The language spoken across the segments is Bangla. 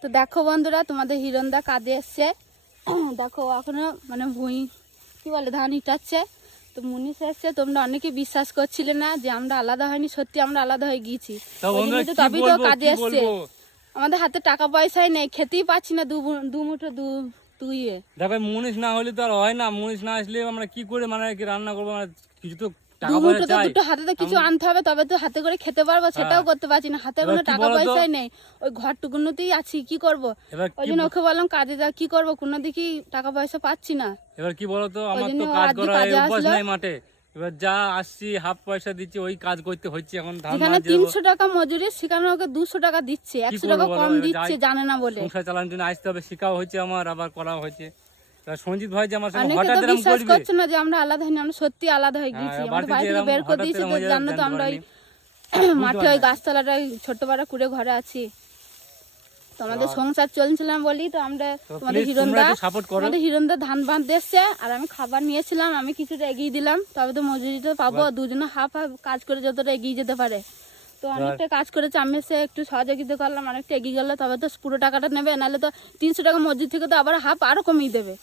তো দেখো বন্ধুরা, তোমাদের হিরণদা কাজে এসছে। দেখো এখনো মানে ভুঁই কি বলে ধান ইটাচ্ছে। তো মুনিশ এসছে, তোমরা অনেকে বিশ্বাস করছিলে না যে আমরা আলাদা হয়নি, সত্যি আমরা আলাদা হয়ে গিয়েছি। তবেই তো কাজে এসছে। আমাদের হাতে টাকা পয়সাই নেই, খেতেই পাচ্ছি না দু মুঠো দুইয়ে। দেখো মুনিশ না হলে তো আর হয় না, মুনিশ না আসলে আমরা কি করে মানে কি রান্না করবো, মানে কিছু তো দুটো হাতে তো কিছু আনতে হবে, তবে তো হাতে করে খেতে পারবো, সেটাও করতে পারছি না। হাতে কোনো টাকা পয়সাই নেই, ওই ঘরটুকুনোতেই আছি, কি করবো? ওই জন্য ওকে বললাম কাজে যা, কি করবো, কোনো দিকে টাকা পয়সা পাচ্ছি না। এবার কি বলতো, আমার তো কাজ করা অভ্যাস নাই মাঠে। এবার যা আসছি হাফ পয়সা দিচ্ছি, ওই কাজ করতে হচ্ছে। এখন যেখানে 300 টাকা মজুরি, সেখানে ওকে 200 টাকা দিচ্ছে, 100 টাকা কম দিচ্ছে, জানে না বলে। সংসার চালানোর জন্য আসতে হবে, শেখাও হচ্ছে আমার, আবার করাও হচ্ছে। সঞ্জিত ভাই যে আমার সঙ্গে অনেকে হঠাৎ তো এরকম বিশ্বাস করবে করছে না যে আমরা আলাদা হইনি, আমরা সত্যি আলাদা হয়ে গেছি। আমাদের বাড়ি থেকে বের করে দিয়েছে, তো জানো তো আমরা ওই মাঠে ওই গাছতলাটায় ছোট্ট পাড়া কুড়ে ঘরে আছি। তো আমাদের সংসার চলছিলাম বলি তো আমরা তোমাদের হিরণদা ধান বাঁধতে এসছে, আর আমি খাবার নিয়েছিলাম, আমি কিছুটা এগিয়ে দিলাম, তবে তো মজুরিটা পাবো। দুজনে হাফ হাফ কাজ করে যতটা এগিয়ে যেতে পারে। তো অনেকটা কাজ করেছে, আমি এসে একটু সহযোগিতা করলাম, অনেকটা এগিয়ে গেলো, তবে তো পুরো টাকাটা নেবে, নাহলে তো 300 টাকা মজুরি থেকে তো আবার হাফ আরো কমিয়ে দেবে।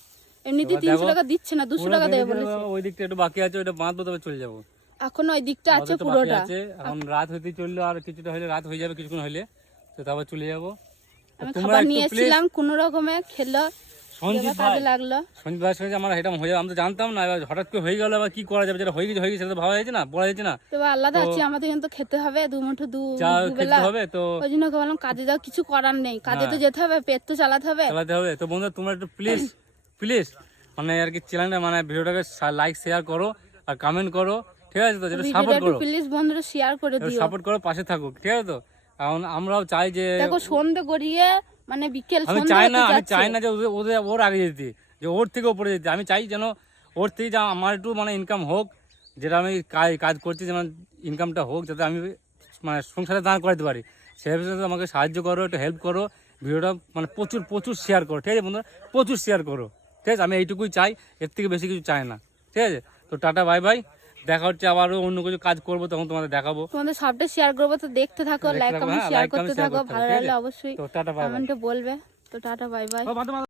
এমনিতে 300 টাকা দিচ্ছে না, 200 টাকা দেবে বলেছে। ওই দিকটা একটু বাকি আছে, ওটা বাঁধবো, তবে চলে যাবো। এখন ওই দিকটা আছে পুরোটা। এখন রাত হইতে চললো, আর কিছুটা হলে রাত হয়ে যাবে, কিছুক্ষণ হলে তো তারপর চলে যাবো। আমি খাবার নিয়েছিলাম, কোন রকমে খেলো, কাজে লাগলো। সঞ্জিত ভাইয়ের সঙ্গে আমার এটা হয়ে, আমি তো জানতাম না, এবার হঠাৎ করে হয়ে গেল, আবার কি করা যাবে, যেটা হয়ে গেছে সেটা তো ভাবা যাচ্ছে না, বলা যাচ্ছে না। তো আলাদা আছি, আমাদের কিন্তু খেতে হবে, দু মুঠো খেতে হবে। তো ওই জন্য বললাম কাজে যাও, কিছু করার নেই, কাজে তো যেতে হবে, পেট তো চালাতে হবে। তো বন্ধুরা তোমরা একটু প্লিজ মানে আর কি চ্যানেলটা মানে ভিডিওটাকে লাইক শেয়ার করো আর কমেন্ট করো, ঠিক আছে? তো যেটা সাপোর্ট করো প্লিজ বন্ধুরা, শেয়ার করে দিও, সাপোর্ট করো, পাশে থাকো, ঠিক আছে? তো কারণ আমরাও চাই যে দেখো সন্ধ্যে গড়িয়ে মানে বিকেল, আমি চাই না যে ওর আগে যেতে, যে ওর থেকে উপরে যেতে। আমি চাই যেন ওর থেকে যা আমার একটু মানে ইনকাম হোক, যেটা আমি কাজ করছি, যেমন ইনকামটা হোক, যাতে আমি মানে সংসারে দাঁড় করাতে পারি। সেভাবে আমাকে সাহায্য করো, একটু হেল্প করো, ভিডিওটা মানে প্রচুর শেয়ার করো, ঠিক আছে বন্ধুরা? প্রচুর শেয়ার করো, ঠিক আছে? আমি এইটুকুই চাই, এর থেকে বেশি কিছু চাই না, ঠিক আছে? তো টাটা, বাই বাই, দেখা হচ্ছে। আবারও অন্য কিছু কাজ করবো, তখন তোমাদের দেখাবো, তোমাদের সবটা শেয়ার করবো। তো দেখতে থাকো, লাইক কমেন্ট শেয়ার করতে থাকো, ভালো লাগলে অবশ্যই তো টাটা, বাই বাই, কমেন্টে বলবে। তো টাটা, বাই বাই।